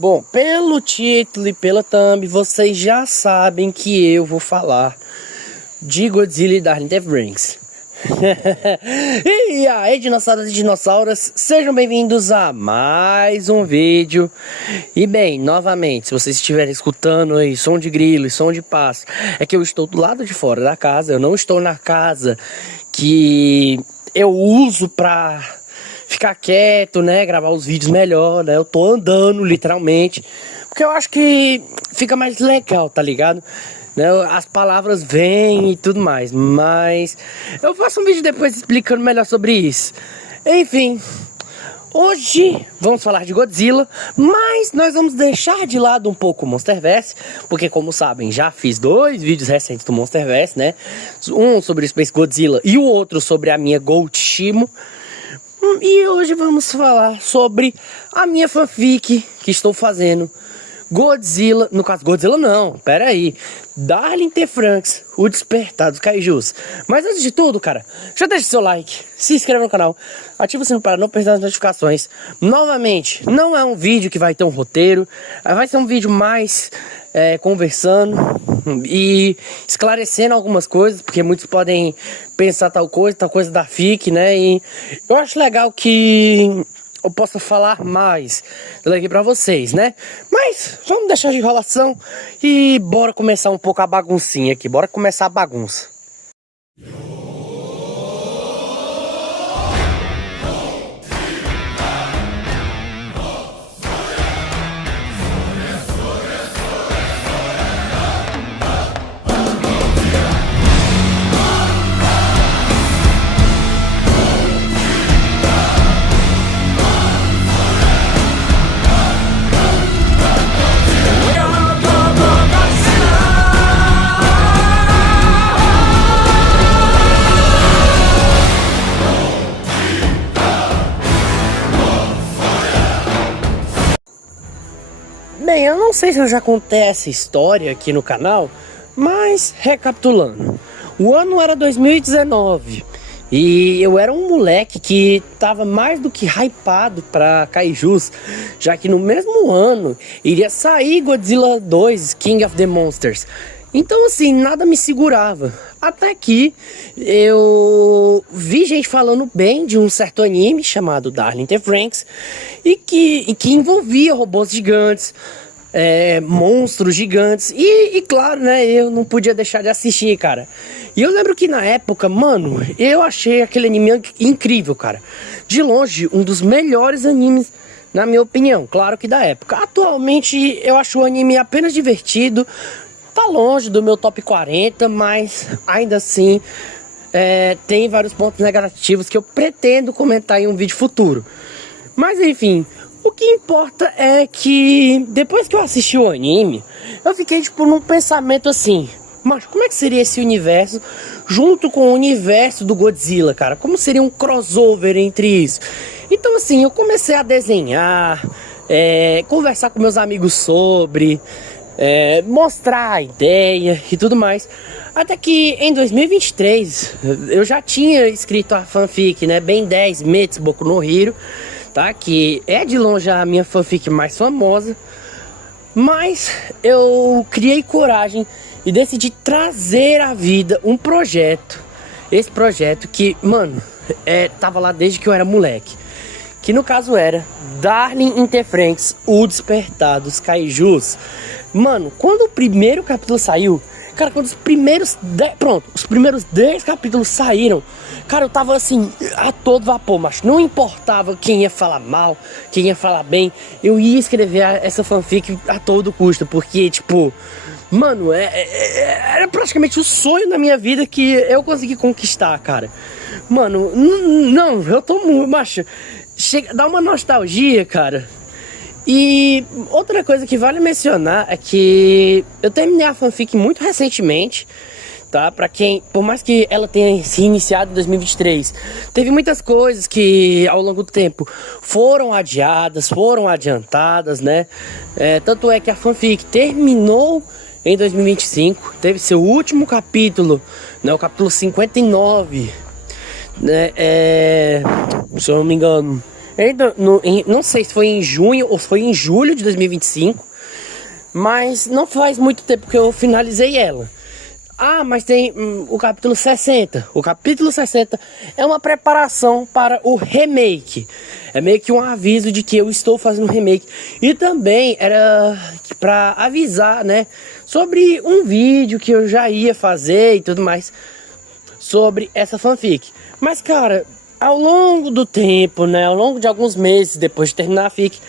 Bom, pelo título e pela thumb, vocês já sabem que eu vou falar de Godzilla e Darling in the Franxx. E aí, dinossauros e dinossauras, sejam bem-vindos a mais um vídeo. E bem, novamente, se vocês estiverem escutando aí som de grilo e som de pássaro, é que eu estou do lado de fora da casa. Eu não estou na casa que eu uso pra ficar quieto, né, gravar os vídeos melhor, né. Eu tô andando, literalmente, porque eu acho que fica mais legal, tá ligado? As palavras vêm e tudo mais, mas eu faço um vídeo depois explicando melhor sobre isso. Enfim, hoje vamos falar de Godzilla, mas nós vamos deixar de lado um pouco o Monsterverse, porque como sabem, já fiz 2 vídeos recentes do Monsterverse, né? Um sobre o Space Godzilla e o outro sobre a minha Goldshimo. E hoje vamos falar sobre a minha fanfic que estou fazendo. Godzilla, no caso Godzilla não, pera aí, Darling in the Franxx, o despertar dos kaijus. Mas antes de tudo, cara, já deixa seu like, se inscreva no canal, ativa o sininho para não perder as notificações. Novamente, não é um vídeo que vai ter um roteiro, vai ser um vídeo mais conversando e esclarecendo algumas coisas, porque muitos podem pensar tal coisa da fic, né? E eu acho legal que eu possa falar mais daqui pra vocês, né? Mas vamos deixar de enrolação e bora começar um pouco a baguncinha aqui. Bora começar a bagunça. Bem, eu não sei se eu já contei essa história aqui no canal, mas recapitulando. O ano era 2019 e eu era um moleque que tava mais do que hypado pra kaijus, já que no mesmo ano iria sair Godzilla 2 King of the Monsters. Então assim, nada me segurava. Até que eu vi gente falando bem de um certo anime chamado Darling in the Franxx e que envolvia robôs gigantes, monstros gigantes e claro, né, eu não podia deixar de assistir, cara. E eu lembro que na época, mano, eu achei aquele anime incrível, cara. De longe, um dos melhores animes, na minha opinião, claro que da época. Atualmente eu acho o anime apenas divertido. Tá longe do meu top 40, mas ainda assim tem vários pontos negativos que eu pretendo comentar em um vídeo futuro. Mas enfim, o que importa é que depois que eu assisti o anime, eu fiquei tipo num pensamento assim: mas como é que seria esse universo junto com o universo do Godzilla, cara? Como seria um crossover entre isso? Então assim, eu comecei a desenhar, conversar com meus amigos sobre... mostrar a ideia e tudo mais. Até que em 2023 eu já tinha escrito a fanfic, né, Ben 10 Metsu Boku no Hero, tá? Que é de longe a minha fanfic mais famosa. Mas eu criei coragem e decidi trazer à vida um projeto. Esse projeto que, mano, tava lá desde que eu era moleque, que no caso era Darling in the Franxx, o despertar dos kaijus. Mano, quando o primeiro capítulo saiu, cara, quando os primeiros 10 capítulos saíram, cara, eu tava assim, a todo vapor, mas não importava quem ia falar mal, quem ia falar bem, eu ia escrever essa fanfic a todo custo, porque, tipo, mano, era praticamente o sonho da minha vida que eu consegui conquistar, cara. Mano, não, eu tô muito, macho, dá uma nostalgia, cara. E outra coisa que vale mencionar é que eu terminei a fanfic muito recentemente, tá? Pra quem, por mais que ela tenha se iniciado em 2023, teve muitas coisas que ao longo do tempo foram adiadas, foram adiantadas, né? Tanto é que a fanfic terminou em 2025, teve seu último capítulo, né? O capítulo 59, né? Se eu não me engano, Não sei se foi em junho ou foi em julho de 2025, mas não faz muito tempo que eu finalizei ela. Ah, mas tem o capítulo 60. O capítulo 60 é uma preparação para o remake. É meio que um aviso de que eu estou fazendo um remake. E também era para avisar, né, sobre um vídeo que eu já ia fazer e tudo mais sobre essa fanfic. Mas, cara, ao longo do tempo, né, ao longo de alguns meses depois de terminar a fic,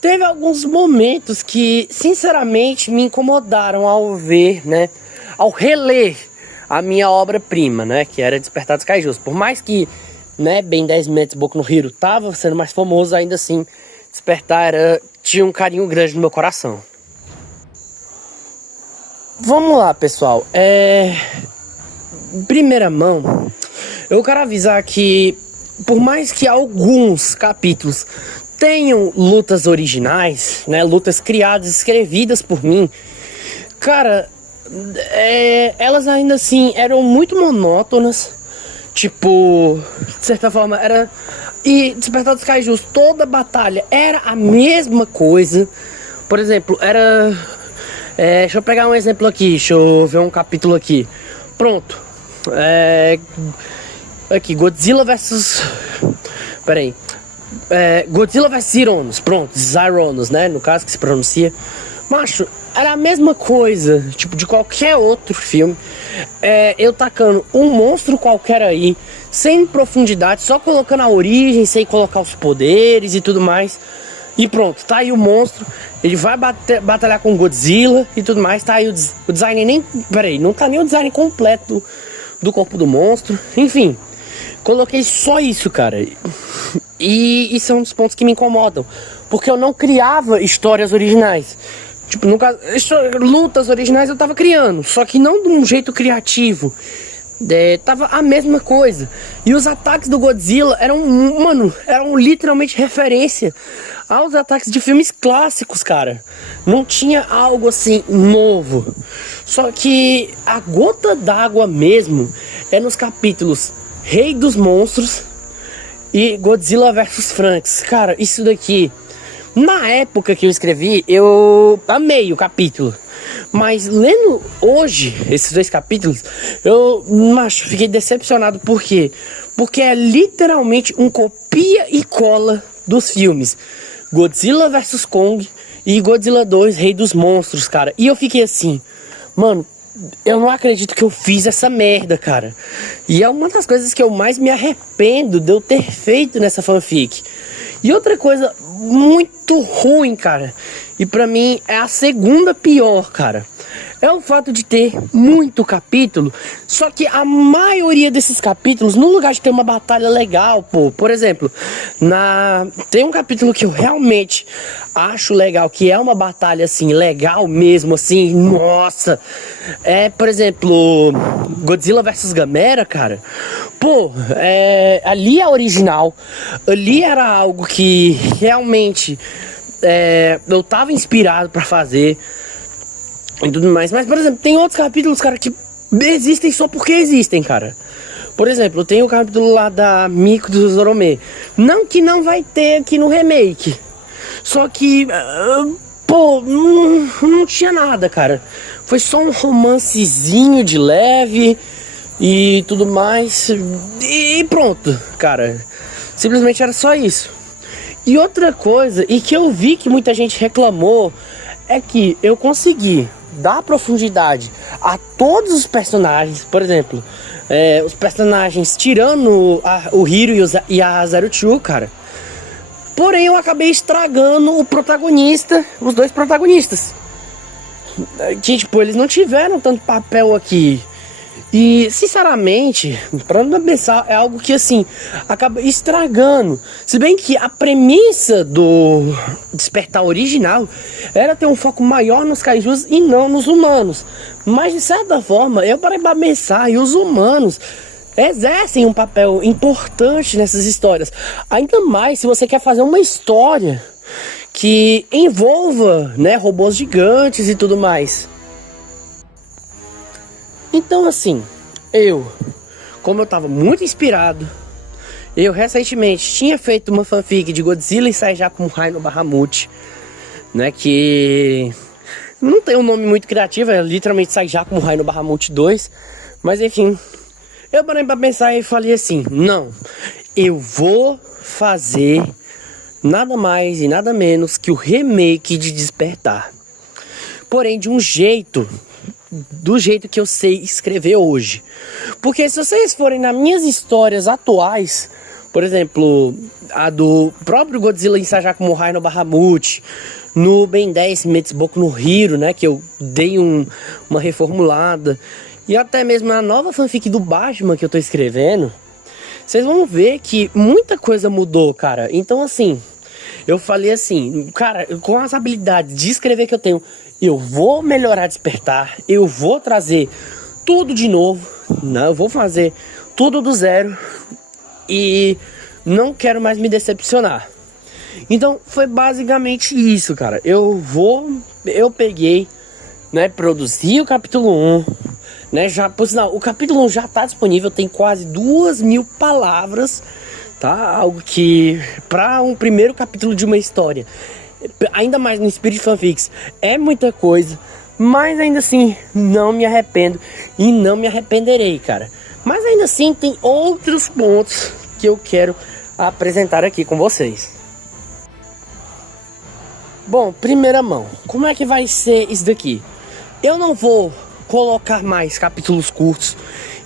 teve alguns momentos que, sinceramente, me incomodaram ao ver, né, ao reler a minha obra-prima, né, que era Despertar dos Kaijus. Por mais que, né, Ben 10 Metros Boku no Hero tava sendo mais famoso, ainda assim, Despertar tinha um carinho grande no meu coração. Vamos lá, pessoal. Em primeira mão, eu quero avisar que, por mais que alguns capítulos tenham lutas originais, né, lutas criadas, escrevidas por mim, cara, elas ainda assim eram muito monótonas. Tipo, de certa forma era... E Despertar dos Kaijus, toda batalha era a mesma coisa. Por exemplo, era... deixa eu pegar um exemplo aqui, deixa eu ver um capítulo aqui. Pronto. Aqui, Godzilla vs... Pera aí. Godzilla vs Zyronos, pronto, Zyronos, né, no caso que se pronuncia. Macho, era a mesma coisa, tipo, de qualquer outro filme. Eu tacando um monstro qualquer aí, sem profundidade, só colocando a origem, sem colocar os poderes e tudo mais. E pronto, tá aí o monstro, ele vai batalhar com Godzilla e tudo mais. Tá aí o design nem... Peraí, não tá nem o design completo do corpo do monstro. Enfim, coloquei só isso, cara. E isso é um dos pontos que me incomodam, porque eu não criava histórias originais. Tipo, no caso, lutas originais eu tava criando, só que não de um jeito criativo. Tava a mesma coisa. E os ataques do Godzilla eram literalmente referência aos ataques de filmes clássicos, cara. Não tinha algo assim novo. Só que a gota d'água mesmo é nos capítulos Rei dos Monstros e Godzilla vs Franks. Cara, isso daqui, na época que eu escrevi, eu amei o capítulo. Mas lendo hoje esses dois capítulos, eu fiquei decepcionado. Por quê? Porque é literalmente um copia e cola dos filmes Godzilla vs Kong e Godzilla 2, Rei dos Monstros, cara. E eu fiquei assim, mano, eu não acredito que eu fiz essa merda, cara. E é uma das coisas que eu mais me arrependo de eu ter feito nessa fanfic. E outra coisa muito ruim, cara, e pra mim é a segunda pior, cara, é o fato de ter muito capítulo, só que a maioria desses capítulos, no lugar de ter uma batalha legal, pô, por exemplo, tem um capítulo que eu realmente acho legal, que é uma batalha assim, legal mesmo, assim, nossa, por exemplo, Godzilla vs Gamera, cara, pô, ali é original, ali era algo que realmente eu tava inspirado pra fazer e tudo mais. Mas, por exemplo, tem outros capítulos, cara, que existem só porque existem, cara. Por exemplo, tem o capítulo lá da Miko do Zorome. Não que não vai ter aqui no remake, só que pô, não tinha nada, cara. Foi só um romancezinho de leve e tudo mais. E pronto, cara. Simplesmente era só isso. E outra coisa, e que eu vi que muita gente reclamou, é que eu consegui dar profundidade a todos os personagens. Por exemplo, os personagens tirando o Hiro e a Zero Two, cara. Porém, eu acabei estragando os dois protagonistas. Que, tipo, eles não tiveram tanto papel aqui. E, sinceramente, pra não pensar, é algo que, assim, acaba estragando. Se bem que a premissa do Despertar original era ter um foco maior nos kaijus e não nos humanos. Mas, de certa forma, eu parei pra pensar, e os humanos exercem um papel importante nessas histórias. Ainda mais se você quer fazer uma história que envolva, né, robôs gigantes e tudo mais. Então, assim, como eu tava muito inspirado, Eu recentemente tinha feito uma fanfic de Godzilla e Saiyaku Murai no Bahamut, né, que não tem um nome muito criativo, é literalmente Saiyaku Murai no Bahamut 2, mas enfim, eu parei pra pensar e falei assim, não, eu vou fazer nada mais e nada menos que o remake de Despertar, porém de um jeito, do jeito que eu sei escrever hoje, porque se vocês forem nas minhas histórias atuais, por exemplo, a do próprio Godzilla em Saiyaku Murai no Bahamut, no Ben 10 Metsuboku no Hiro, né, que eu dei uma reformulada, e até mesmo a nova fanfic do Batman que eu tô escrevendo, vocês vão ver que muita coisa mudou, cara. Então, assim, eu falei assim, cara, com as habilidades de escrever que eu tenho, eu vou melhorar Despertar, eu vou trazer tudo de novo, né, eu vou fazer tudo do zero e não quero mais me decepcionar. Então foi basicamente isso, cara. Eu peguei, né, produzi o capítulo 1, né, já, por sinal, o capítulo 1 já tá disponível, tem quase 2.000 palavras, tá? Algo que, para um primeiro capítulo de uma história, ainda mais no Spirit Fanfics, é muita coisa, mas ainda assim, não me arrependo e não me arrependerei, cara. Mas ainda assim, tem outros pontos que eu quero apresentar aqui com vocês. Bom, primeira mão, como é que vai ser isso daqui? Eu não vou colocar mais capítulos curtos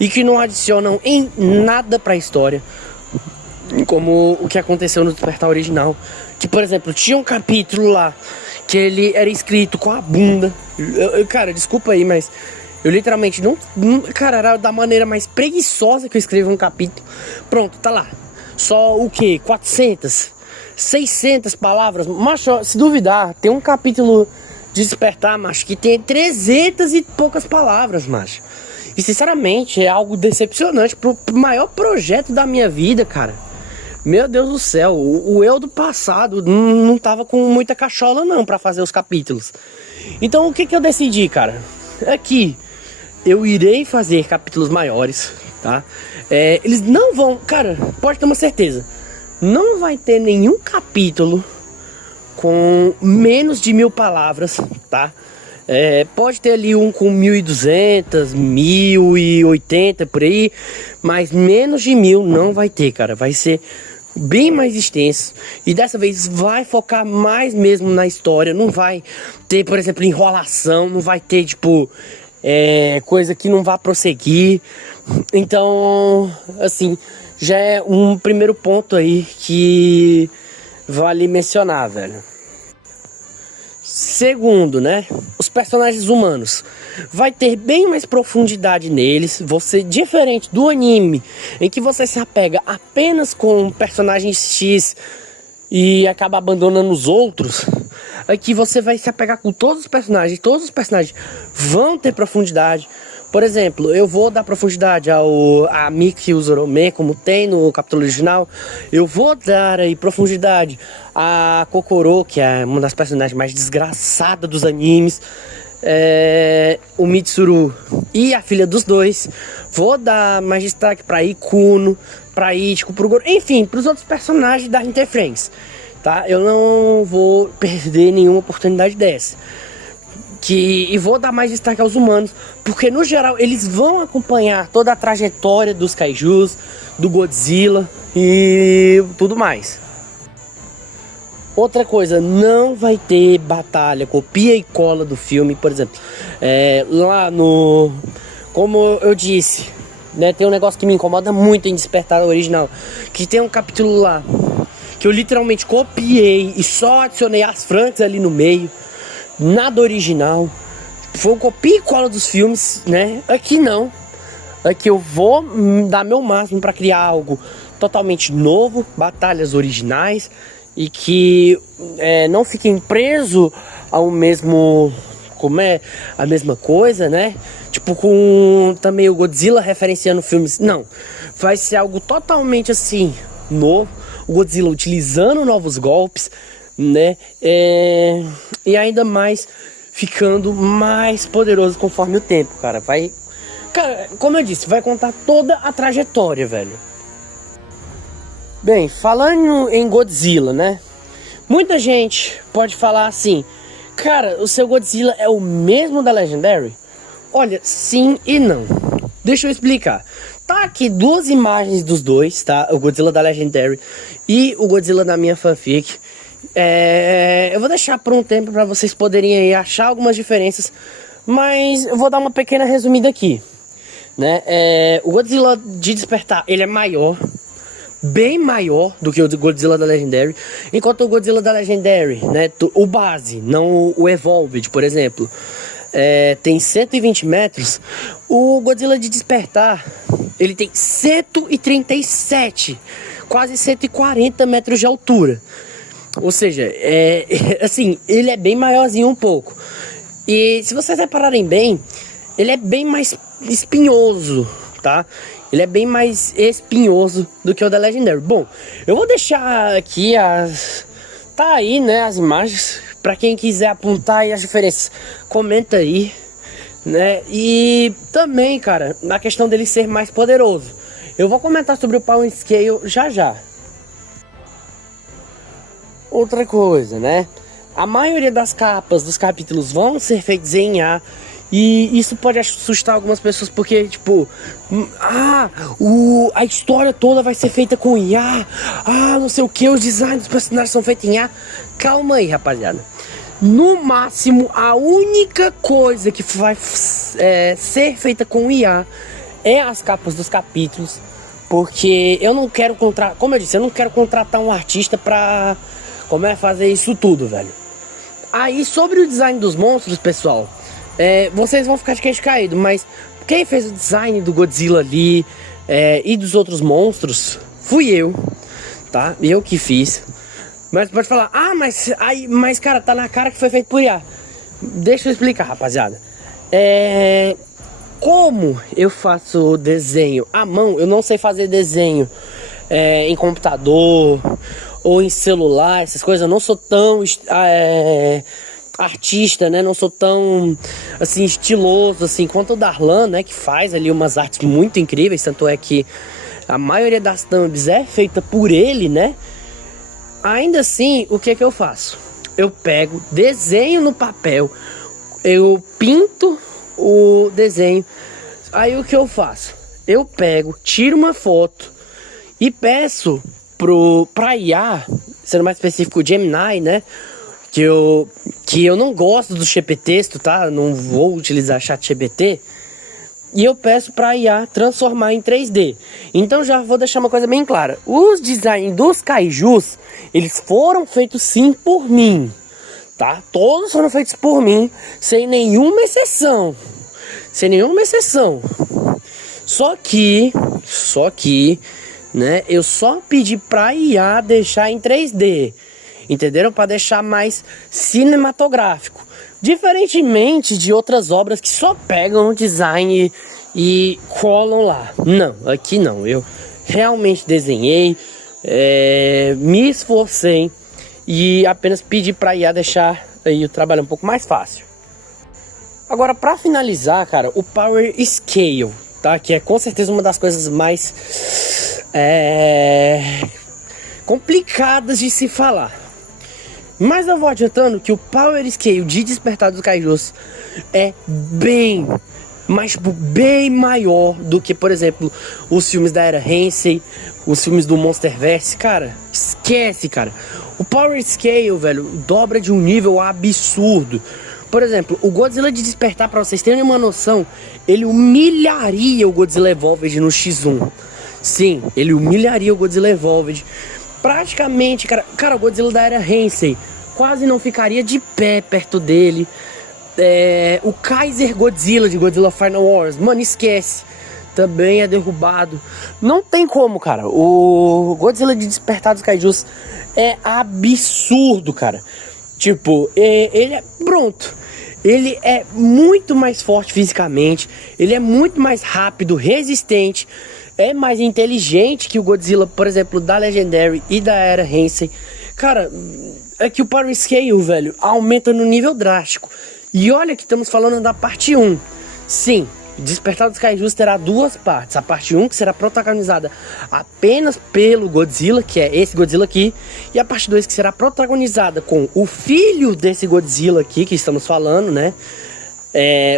e que não adicionam em nada pra história, como o que aconteceu no Despertar original. Que, por exemplo, tinha um capítulo lá que ele era escrito com a bunda. Cara, desculpa aí, mas eu literalmente não... Cara, era da maneira mais preguiçosa que eu escrevi um capítulo. Pronto, tá lá. Só o quê? 400, 600 palavras. Macho, se duvidar, tem um capítulo de Despertar, macho, que tem 300 e poucas palavras, macho. E sinceramente é algo decepcionante pro maior projeto da minha vida, cara. Meu Deus do céu, o eu do passado não tava com muita cachola não pra fazer os capítulos. Então o que eu decidi, cara? É que eu irei fazer capítulos maiores, tá? Eles não vão, cara, pode ter uma certeza, não vai ter nenhum capítulo com menos de 1.000 palavras, tá? Pode ter ali um com 1.200, 1.080 por aí, mas menos de 1.000 não vai ter, cara. Vai ser bem mais extenso e dessa vez vai focar mais mesmo na história. Não vai ter, por exemplo, enrolação, não vai ter, tipo, coisa que não vá prosseguir. Então, assim, já é um primeiro ponto aí que vale mencionar, velho. Segundo, né, os personagens humanos, vai ter bem mais profundidade neles. Você, diferente do anime, em que você se apega apenas com o personagem X e acaba abandonando os outros, aqui você vai se apegar com todos os personagens vão ter profundidade. Por exemplo, eu vou dar profundidade a Miki Uzurome, como tem no capítulo original. Eu vou dar aí profundidade a Kokoro, que é uma das personagens mais desgraçadas dos animes. O Mitsuru e a filha dos dois. Vou dar mais destaque pra Ikuno, pra Ichiko, pro Goro, enfim, pros outros personagens da Interframes, tá? Eu não vou perder nenhuma oportunidade dessa. E vou dar mais destaque aos humanos, porque no geral eles vão acompanhar toda a trajetória dos kaijus, do Godzilla e tudo mais. Outra coisa, não vai ter batalha, copia e cola do filme, por exemplo. Lá no... Como eu disse, né, tem um negócio que me incomoda muito em Despertar original, que tem um capítulo lá que eu literalmente copiei e só adicionei as frases ali no meio. Nada original. Foi um copia e cola dos filmes, né? Aqui não. Aqui eu vou dar meu máximo para criar algo totalmente novo, batalhas originais e que não fiquem preso ao mesmo, a mesma coisa, né? Tipo, com também o Godzilla referenciando filmes. Não, vai ser algo totalmente assim novo. O Godzilla utilizando novos golpes, né? E ainda mais ficando mais poderoso conforme o tempo, cara. Cara, como eu disse, vai contar toda a trajetória, velho. Bem, falando em Godzilla, né? Muita gente pode falar assim: cara, o seu Godzilla é o mesmo da Legendary? Olha, sim e não. Deixa eu explicar. Tá aqui duas imagens dos dois, tá? O Godzilla da Legendary e o Godzilla da minha fanfic. Eu vou deixar por um tempo para vocês poderem aí achar algumas diferenças, mas eu vou dar uma pequena resumida aqui, né? O Godzilla de Despertar, ele é maior, bem maior do que o Godzilla da Legendary, enquanto o Godzilla da Legendary, né, o base, não o Evolved, por exemplo, tem 120 metros, o Godzilla de Despertar, ele tem 137, quase 140 metros de altura. Ou seja, assim, ele é bem maiorzinho um pouco. E se vocês repararem bem, ele é bem mais espinhoso, tá? Ele é bem mais espinhoso do que o da Legendary. Bom, eu vou deixar aqui tá aí, né, as imagens, pra quem quiser apontar aí as diferenças, comenta aí, né? E também, cara, na questão dele ser mais poderoso, eu vou comentar sobre o Power Scale já. Outra coisa, né? A maioria das capas dos capítulos vão ser feitas em IA. E isso pode assustar algumas pessoas porque, tipo, a história toda vai ser feita com IA. Não sei o que, os designs dos personagens são feitos em IA. Calma aí, rapaziada. No máximo, a única coisa que vai ser feita com IA é as capas dos capítulos. Porque eu não quero como eu disse, eu não quero contratar um artista pra fazer isso tudo, velho. Aí, sobre o design dos monstros, pessoal, vocês vão ficar de queixo caído, mas quem fez o design do Godzilla ali e dos outros monstros fui eu, tá? Eu que fiz. Mas pode falar, mas cara, tá na cara que foi feito por IA. Deixa eu explicar, rapaziada. Como eu faço desenho à mão, eu não sei fazer desenho em computador ou em celular, essas coisas. Eu não sou tão artista, né? Não sou tão assim estiloso assim quanto o Darlan, né? Que faz ali umas artes muito incríveis. Tanto é que a maioria das thumbs é feita por ele, né? Ainda assim, o que eu faço? Eu pego, desenho no papel, eu pinto o desenho. Aí o que eu faço? Eu pego, tiro uma foto e peço pra IA, sendo mais específico, o Gemini, né? Que eu não gosto do GPT, tá? Não vou utilizar ChatGPT. E eu peço pra IA transformar em 3D. Então já vou deixar uma coisa bem clara. Os designs dos kaijus, eles foram feitos sim por mim, tá? Todos foram feitos por mim, sem nenhuma exceção. Sem nenhuma exceção. Só que, né, eu só pedi pra IA deixar em 3D, entenderam? Para deixar mais cinematográfico, diferentemente de outras obras que só pegam o design e colam lá. Não, aqui não, eu realmente desenhei, me esforcei e apenas pedi pra IA deixar aí o trabalho um pouco mais fácil. Agora, para finalizar, cara, o Power Scale, tá? Que é com certeza uma das coisas mais complicadas de se falar. Mas eu vou adiantando que o Power Scale de Despertar dos Kaijus é bem maior do que, por exemplo, os filmes da Era Heisei, os filmes do Monsterverse. Cara, esquece, cara. O Power Scale, velho, dobra de um nível absurdo. Por exemplo, o Godzilla de Despertar, pra vocês terem uma noção, ele humilharia o Godzilla Evolved no X1. Sim, ele humilharia o Godzilla Evolved. Praticamente, cara, o Godzilla da Era Heisei quase não ficaria de pé perto dele. O Kaiser Godzilla de Godzilla Final Wars, mano, esquece. Também é derrubado. Não tem como, cara. O Godzilla de Despertar dos Kaijus é absurdo, cara. Tipo, ele é pronto. Ele é muito mais forte fisicamente. Ele é muito mais rápido, resistente. É mais inteligente que o Godzilla, por exemplo, da Legendary e da Era Heisei. Cara, é que o Power Scale, velho, aumenta no nível drástico. E olha que estamos falando da parte 1. Sim, Despertar dos Kaijus terá duas partes. A parte 1, que será protagonizada apenas pelo Godzilla, que é esse Godzilla aqui. E a parte 2, que será protagonizada com o filho desse Godzilla aqui, que estamos falando, né?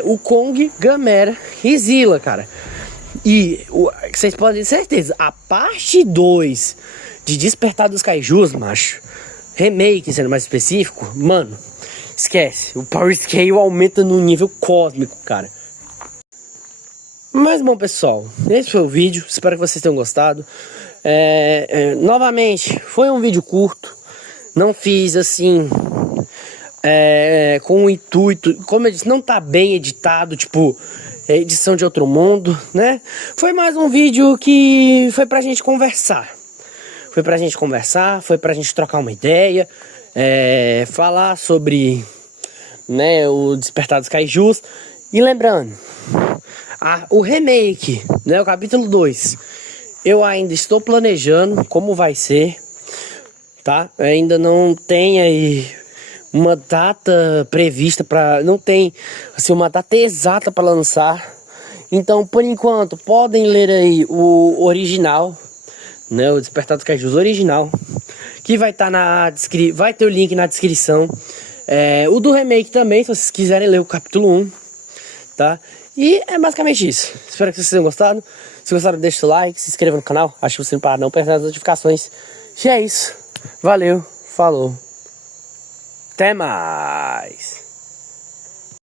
O Kong, Gamera e Zilla, cara. E vocês podem ter certeza, a parte 2 de Despertar dos Kaijus, macho, remake sendo mais específico, mano, esquece. O Power Scale aumenta no nível cósmico, cara. Mas bom, pessoal, esse foi o vídeo. Espero que vocês tenham gostado. Novamente, foi um vídeo curto. Não fiz assim com o intuito, como eu disse, não tá bem editado, tipo edição de outro mundo, né? Foi mais um vídeo que foi pra gente conversar. Foi pra gente conversar, foi pra gente trocar uma ideia, falar sobre, né, o Despertar dos Kaijus. E lembrando, o remake, né, o capítulo 2, eu ainda estou planejando como vai ser, tá? Ainda não tem aí uma data prevista para, não tem assim uma data exata para lançar. Então, por enquanto, podem ler aí o original, né, o Despertar dos Kaijus original, que vai estar vai ter o link na descrição. O do remake também, se vocês quiserem ler o capítulo 1, tá? E é basicamente isso. Espero que vocês tenham gostado. Se gostaram, deixa o like, se inscreva no canal, ativa o sininho para não perder as notificações. E é isso. Valeu, falou. Até mais.